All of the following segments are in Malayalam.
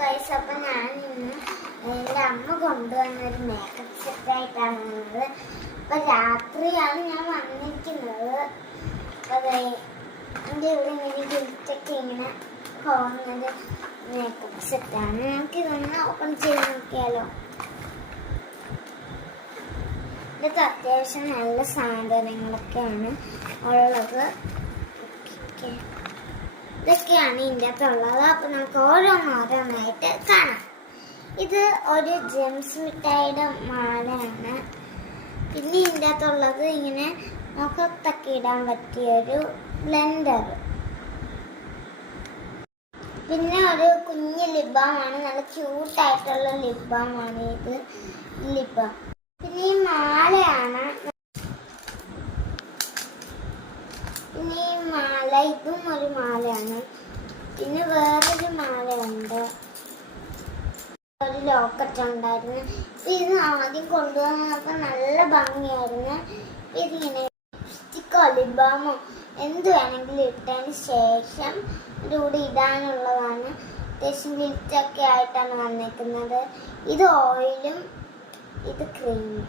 ഗൈസ്, അപ്പം ഞാൻ ഇന്ന് എൻ്റെ അമ്മ കൊണ്ടുവന്നൊരു മേക്കപ്പ് സെറ്റായിട്ടാണ് വന്നത്. അപ്പം രാത്രിയാണ് ഞാൻ വന്നിരിക്കുന്നത്. അപ്പം എൻ്റെ ഇവിടെ ഇങ്ങനെ ഗിഫ്റ്റൊക്കെ ഇങ്ങനെ പോകുന്നൊരു മേക്കപ്പ് സെറ്റാണ്. നമുക്കിതൊന്ന് ഓപ്പൺ ചെയ്ത് നോക്കിയാലോ. ഇതൊക്കെ അത്യാവശ്യം നല്ല സാധനങ്ങളൊക്കെയാണ് ഉള്ളത്. ഇതൊക്കെയാണ് ഇതിൻ്റെ അകത്തുള്ളത്. അപ്പം നമുക്ക് ഓരോന്നോരോന്നായിട്ട് കാണാം. ഇത് ഒരു ജെംസ് മിഠായിയുടെ മാലയാണ്. പിന്നെ ഇതിൻ്റെ അകത്തുള്ളത് ഇങ്ങനെ മുഖത്തൊക്കെ ഇടാൻ പറ്റിയൊരു ബ്ലെൻഡർ. പിന്നെ ഒരു കുഞ്ഞ് ലിബാമാണ്, നല്ല ക്യൂട്ടായിട്ടുള്ള ലിബാമാണ് ഇത്. ലിബാം. പിന്നെ ഈ മാലയാണ്. പിന്നെ ഈ മാല, ഇതും ഒരു മാലയാണ്. പിന്നെ വേറൊരു മാലയുണ്ട്, ഒരു ലോക്കറ്റ് ഉണ്ടായിരുന്നു. ഇത് ആദ്യം കൊണ്ടുവന്നപ്പോൾ നല്ല ഭംഗിയായിരുന്നു. ഇതിങ്ങനെ ലിപ്സ്റ്റിക്കോ ലിബാമോ എന്ത് വേണമെങ്കിലും ഇട്ടതിന് ശേഷം ഇതിലൂടെ ഇടാനുള്ളതാണ്. അത്യാവശ്യം ലിപ്റ്റൊക്കെ ആയിട്ടാണ് വന്നിരിക്കുന്നത്. ഇത് ഓയിലും ഇത് ക്രീമും.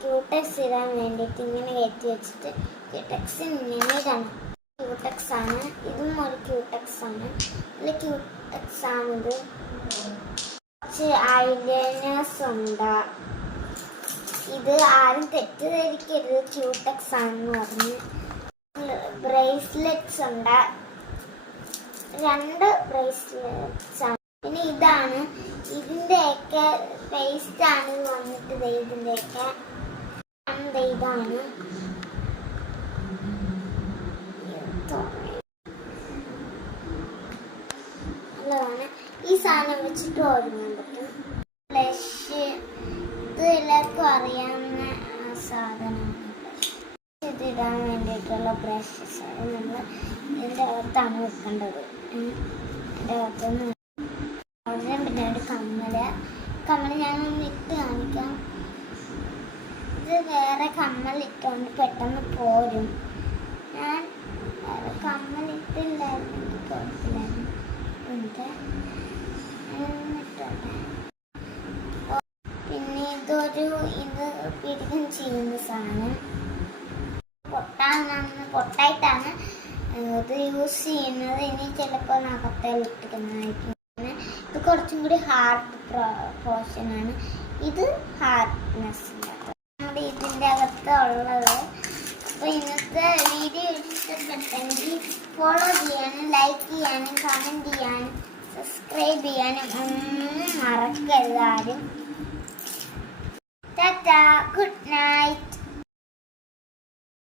ക്യൂടെക്സ് ഇടാൻ വേണ്ടിയിട്ട് ഇങ്ങനെ കയറ്റി വെച്ചിട്ട് ക്യൂടെക്സ് ഇങ്ങനെ ഇടണം. ക്യൂടെക്സ് ആണ്, ഇതും ഒരു ക്യൂടെക്സ് ആണ്. നല്ല ക്യൂടെക്സ് ആണിത്. കുറച്ച് ഐലൈനേഴ്സ് ഉണ്ട്. ഇത് ആരും തെറ്റിദ്ധരിക്കരുത്, ക്യൂടെക്സ് ആണെന്ന് പറഞ്ഞ്. ബ്രേസ്ലെറ്റ്സ് ഉണ്ട്, 2 ബ്രേസ്ലെറ്റ്സ് ആണ്. പിന്നെ ഇതാണ്, ഇതിൻ്റെയൊക്കെ പേസ്റ്റ് ആണ് ഇത് വന്നിട്ട്. ഇതിൻ്റെയൊക്കെ ഇതാണ് നല്ലതാണ്. ഈ സാധനം വെച്ചിട്ട് ഒരുങ്ങാൻ പറ്റും. ബ്ലഷ്, ഇത് എല്ലാവർക്കും അറിയാവുന്ന സാധനമാണ്. ഇതിടാൻ വേണ്ടിയിട്ടുള്ള ബ്രഷസ് നമ്മൾ ഇതിൻ്റെ അകത്താണ് വെക്കേണ്ടത്. ഇതിൻ്റെ അകത്തുനിന്ന് പിന്നെ ഒരു കമ്മൽ ഞാനൊന്ന് ഇട്ട് കാണിക്കാം. ഇത് വേറെ കമ്മലിട്ടുകൊണ്ട് പെട്ടെന്ന് പോരും. ഞാൻ കമ്മലിട്ടില്ലായിരുന്നു, കുഴപ്പമില്ലായിരുന്നു. പിന്നെ ഇത് പിടിക്കും ചെയ്യുന്ന സാധനം പൊട്ടായിട്ടാണ് ഇത് യൂസ് ചെയ്യുന്നത്. ഇനി ചിലപ്പോൾ നഖത്തേൽ ഇട്ടിരിക്കുന്നതായിരിക്കും. ഇത് കുറച്ചും കൂടി ഹാർഡ് പോർഷനാണ്. ഇത് ഹാർഡ്നെസ്സിൻ്റെ നമ്മുടെ ഇതിൻ്റെ അകത്ത് ഉള്ളത്. അപ്പോൾ ഇന്നത്തെ വീഡിയോ ഇഷ്ടപ്പെട്ടെങ്കിൽ ഫോളോ ചെയ്യാനും ലൈക്ക് ചെയ്യാനും കമൻറ്റ് ചെയ്യാനും സബ്സ്ക്രൈബ് ചെയ്യാനും ഒന്നും മറക്കരുത് ആരും. Tata, good night.